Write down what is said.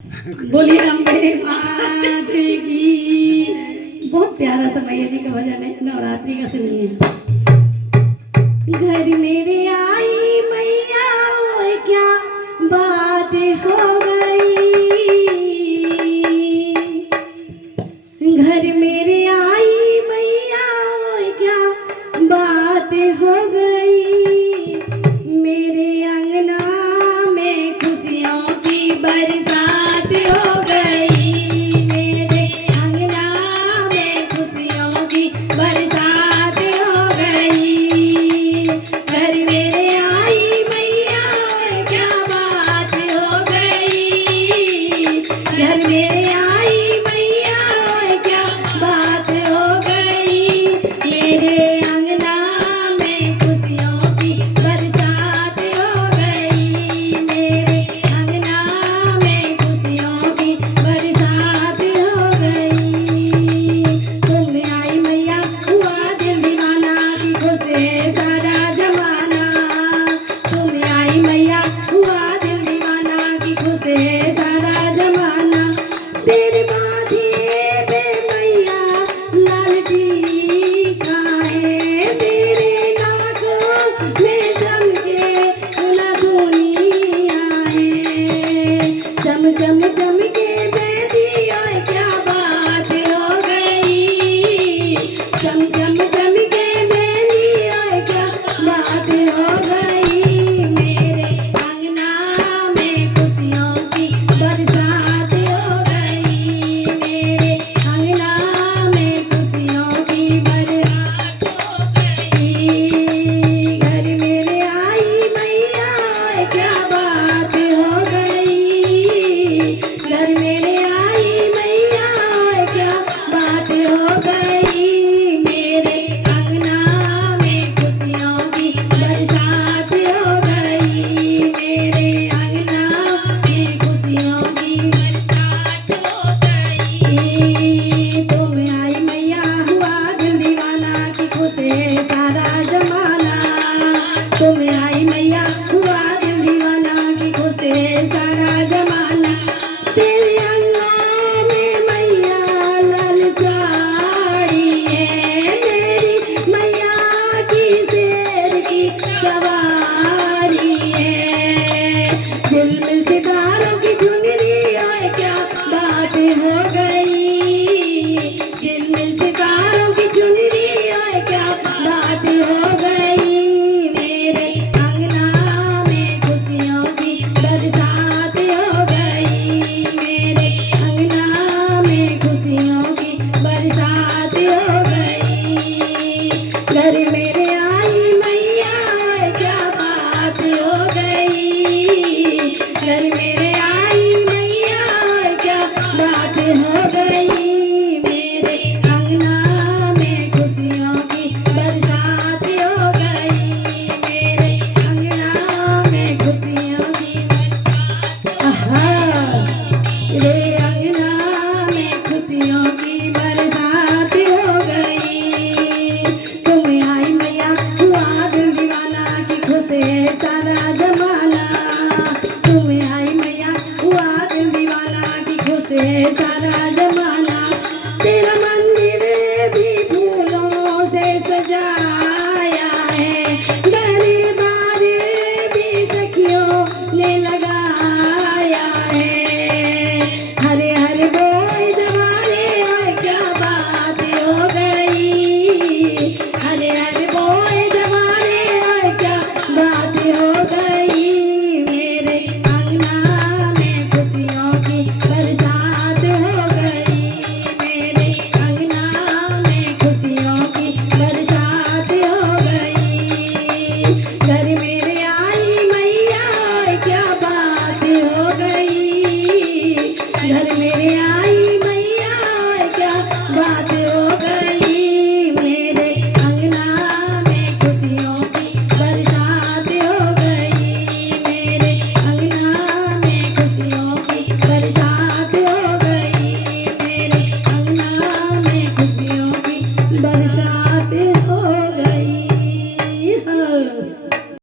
बोलिए अम्बे मात की। बहुत प्यारा सा मैया जी का भजन है, नवरात्रि का सुनिए। घर मेरे आई मैया ओए क्या बात हो गई, घर मेरे आई मैया ओए क्या बात हो गई, मेरे अंगना में खुशियों की बरसात हो गई, मेरे अंगना में खुशियों की बरसात हो गई, घर मेरे आई मैया ओए क्या बात हो गई, घर मेरे आई मैया ओए क्या बात हो गई, मेरे अंगना में खुशियों की बरसात हो गई, मेरे अंगना में खुशियों की बरसात हो गई। तुम आई मैया हुआ दिल दीवाना की खुशी सारा जमाना, तुम आई मैया हुआ दिल दीवाना की खुशी सारा जमाना, तेरे माथे पे मैया लाल टीका है, तेरे नाक में चमके दुनिया है, चम चम चमके बेदी ओए क्या बात हो गई, चम चम चमके बेदी ओए क्या बात हो गई, मेरे अंगना में खुशियों की बरसात हो गई, मेरे अंगना में खुशियों की बरसात हो गई, घर मेरे आई मैया ओए क्या बात हो गई, घर मेरे आई मैया ओए क्या बात हो गई, मेरे अंगना में खुशियों की बरसात हो गई, मेरे अंगना में खुशियों की बरसात हो गई। तुम आई मैया हुआ दिल दीवाना की खुशी सारा जमाना, तुम आई मैया हुआ दिल दीवाना की खुशी सारा जमाना, तेरे अंगों में मैया लाल साड़ी है, मेरी मैया की शेर की सवारी है, झिलमिल सितारों की चुनरी ओए क्या बात हो गई, झिलमिल सितारों की चुनरी ओए क्या बात हो गई, मेरे अंगना में खुशियों की बरसात हो गई, मेरे अंगना में खुशियों की बरसात हो गई, घर मेरे आई मैया ओए क्या बात हो गई, घर मेरे आई मैया ओए क्या बात हो गई, मेरे अंगना में खुशियों की बरसात हो गई, मेरे अंगना में खुशियों की बरसात मेरे अंगना में खुशियों की बरसात हो गई। तुम आई मैया हुआ दिल दीवाना की खुशी सारा जमाना, तुम आई मैया हुआ दिल दीवाना की खुशी सारा